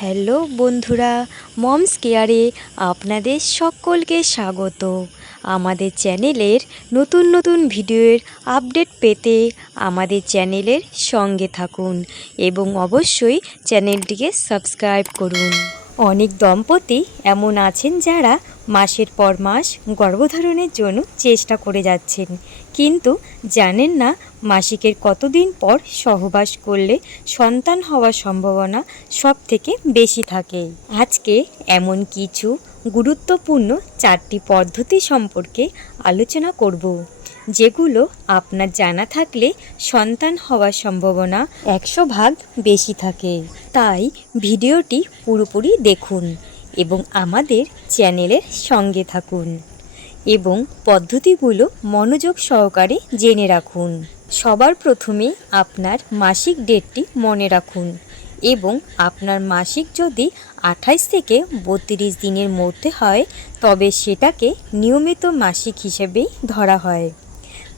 Hello বন্ধুরা, moms কেয়ারে আপনাদের সকলকে স্বাগত। আমাদের চ্যানেলের নতুন নতুন ভিডিওর আপডেট পেতে আমাদের চ্যানেলের সঙ্গে থাকুন এবং অবশ্যই চ্যানেলটিকে সাবস্ক্রাইব করুন। অনেক দম্পতি এমন আছেন যারা মাসের পর মাস গর্ভধারণের জন্য চেষ্টা করে যাচ্ছেন, কিন্তু জানেন না মাসিকের কতদিন পর সহবাস করলে সন্তান হওয়ার সম্ভাবনা সব থেকে বেশি থাকে। আজকে এমন কিছু গুরুত্বপূর্ণ 4টি পদ্ধতি সম্পর্কে আলোচনা করব, যেগুলো আপনার জানা থাকলে সন্তান হওয়ার সম্ভাবনা 100 ভাগ বেশি থাকে। তাই ভিডিওটি পুরোপুরি দেখুন এবং আমাদের চ্যানেলের সঙ্গে থাকুন এবং পদ্ধতিগুলো মনোযোগ সহকারে জেনে রাখুন। সবার প্রথমে আপনার মাসিক ডেটটি মনে রাখুন এবং আপনার মাসিক যদি 28 থেকে 32 দিনের মধ্যে হয় তবে সেটাকে নিয়মিত মাসিক হিসেবেই ধরা হয়।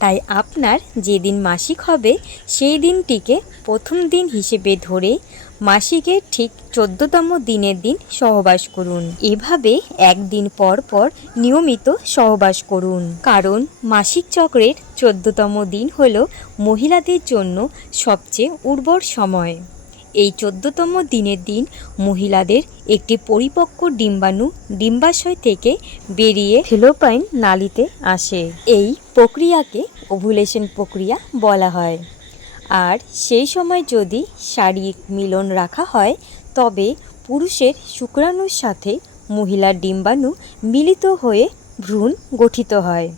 তাই আপনার যেদিন মাসিক হবে সেই দিনটিকে প্রথম দিন হিসেবে ধরে মাসিকের ঠিক 14তম দিনের দিন সহবাস করুন। এভাবে একদিন পর পর নিয়মিত সহবাস করুন, কারণ মাসিক চক্রের 14তম দিন হল মহিলাদের জন্য সবচেয়ে উর্বর সময়। এই 14তম দিনের দিন মহিলাদের একটি পরিপক্ক ডিম্বাণু ডিম্বাশয় থেকে বেরিয়ে ফেলোপাইন নালীতে আসে। এই প্রক্রিয়াকে ওভুলেশন প্রক্রিয়া বলা হয়। আর সেই সময় যদি শারীরিক মিলন রাখা হয় তবে পুরুষের শুক্রাণুর সাথে মহিলার ডিম্বাণু মিলিত হয়ে ভ্রূণ গঠিত হয়।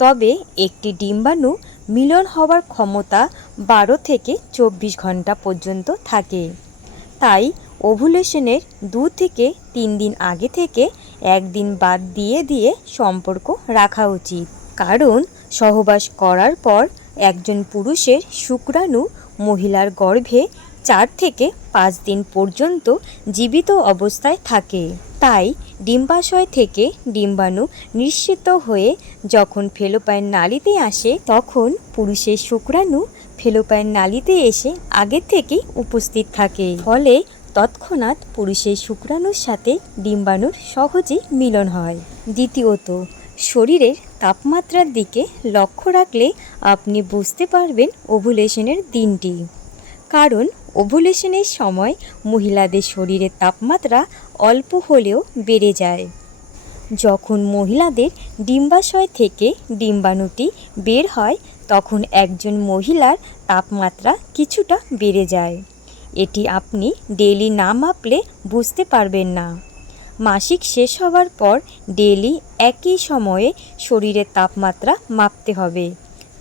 তবে একটি ডিম্বাণু মিলন হওয়ার ক্ষমতা 12 থেকে 24 ঘন্টা পর্যন্ত থাকে। তাই ওভুলেশনের 2 থেকে 3 দিন আগে থেকে একদিন বাদ দিয়ে সম্পর্ক রাখা উচিত, কারণ সহবাস করার পর একজন পুরুষের শুক্রাণু মহিলার গর্ভে 4 থেকে 5 দিন পর্যন্ত জীবিত অবস্থায় থাকে। তাই ডিম্বাশয় থেকে ডিম্বাণু নিঃসৃত হয়ে যখন ফেলোপাইন নালীতে আসে তখন পুরুষের শুক্রাণু ফেলোপাইন নালীতে এসে আগে থেকেই উপস্থিত থাকে, ফলে তৎক্ষণাৎ পুরুষের শুক্রাণুর সাথে ডিম্বাণুর সহজেই মিলন হয়। দ্বিতীয়ত, শরীরের তাপমাত্রার দিকে লক্ষ্য রাখলে আপনি বুঝতে পারবেন ওভুলেশনের দিনটি, কারণ ওভুলেশনের সময় মহিলাদের শরীরের তাপমাত্রা অল্প হলেও বেড়ে যায়। যখন মহিলাদের ডিম্বাশয় থেকে ডিম্বাণুটি বের হয় তখন একজন মহিলার তাপমাত্রা কিছুটা বেড়ে যায়। এটি আপনি ডেইলি না মাপলে বুঝতে পারবেন না। মাসিক শেষ হওয়ার পর ডেইলি একই সময়ে শরীরের তাপমাত্রা মাপতে হবে,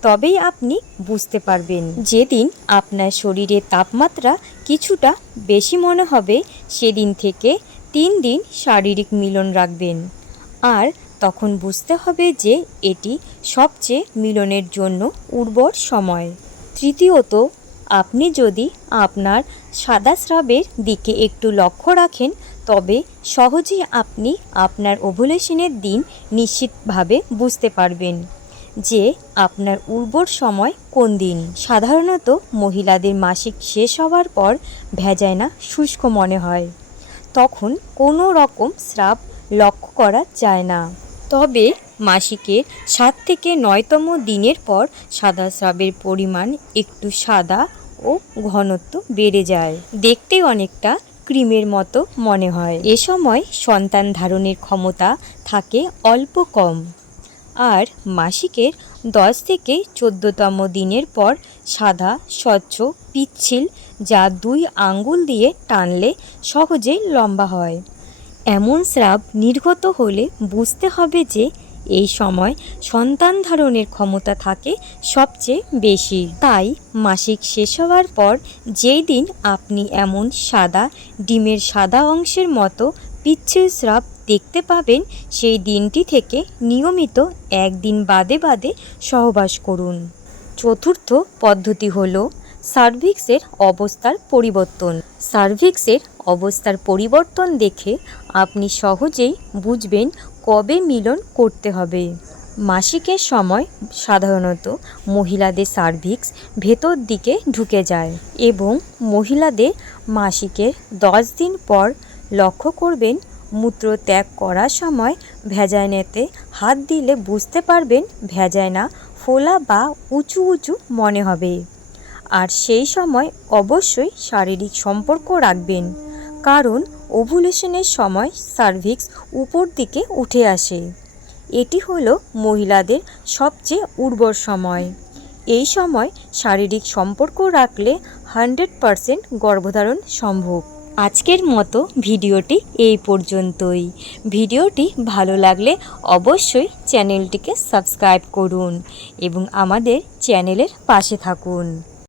তবেই আপনি বুঝতে পারবেন। যেদিন আপনার শরীরের তাপমাত্রা কিছুটা বেশি মনে হবে সেদিন থেকে 3 দিন শারীরিক মিলন রাখবেন, আর তখন বুঝতে হবে যে এটি সবচেয়ে মিলনের জন্য উর্বর সময়। তৃতীয়ত, আপনি যদি আপনার সাদা স্রাবের দিকে একটু লক্ষ্য রাখেন তবে সহজেই আপনি আপনার ওভুলেশনের দিন নিশ্চিতভাবে বুঝতে পারবেন যে আপনার উর্বর সময় কোন দিন। সাধারণত মহিলাদের মাসিক শেষ হওয়ার পর ভ্যাজাইনা শুষ্ক মনে হয়, তখন কোনো রকম স্রাব লক্ষ্য করা যায় না। তবে মাসিকের 7 থেকে 9তম দিনের পর সাদা স্রাবের পরিমাণ একটু সাদা ও ঘনত্ব বেড়ে যায়, দেখতে অনেকটা ক্রিমের মতো মনে হয়। এ সময় সন্তান ধারণের ক্ষমতা থাকে অল্প কম। আর মাসিকের 10 থেকে 14তম দিনের পর সাদা স্বচ্ছ পিচ্ছিল, যা 2 আঙ্গুল দিয়ে টানলে সহজেই লম্বা হয়। এমন স্রাব নির্গত হলে বুঝতে হবে যে এই সময় সন্তান ধারণের ক্ষমতা থাকে সবচেয়ে বেশি। তাই মাসিক শেষ হওয়ার পর যেই দিন আপনি এমন সাদা ডিমের সাদা অংশের মতো পিচ্ছিল স্রাব দেখতে পাবেন সেই দিনটি থেকে নিয়মিত একদিন বাদে সহবাস করুন। চতুর্থ পদ্ধতি হল সার্ভিক্সের অবস্থার পরিবর্তন। সার্ভিক্সের অবস্থার পরিবর্তন দেখে আপনি সহজেই বুঝবেন কবে মিলন করতে হবে। মাসিকের সময় সাধারণত মহিলাদের সার্ভিক্স ভেতর দিকে ঢুকে যায় এবং মহিলাদের মাসিকের 10 দিন পর লক্ষ্য করবেন মূত্রত্যাগ করার সময় ভ্যাজাইনাতে হাত দিলে বুঝতে পারবেন ভ্যাজাইনা ফোলা বা উঁচু উঁচু মনে হবে। আর সেই সময় অবশ্যই শারীরিক সম্পর্ক রাখবেন, কারণ ওভুলেশনের সময় সার্ভিক্স উপর দিকে উঠে আসে। এটি হলো মহিলাদের সবচেয়ে উর্বর সময়। এই সময় শারীরিক সম্পর্ক রাখলে 100% গর্ভধারণ সম্ভব। আজকের মতো ভিডিওটি এই পর্যন্তই। ভিডিওটি ভালো লাগলে অবশ্যই চ্যানেলটিকে সাবস্ক্রাইব করুন এবং আমাদের চ্যানেলের পাশে থাকুন।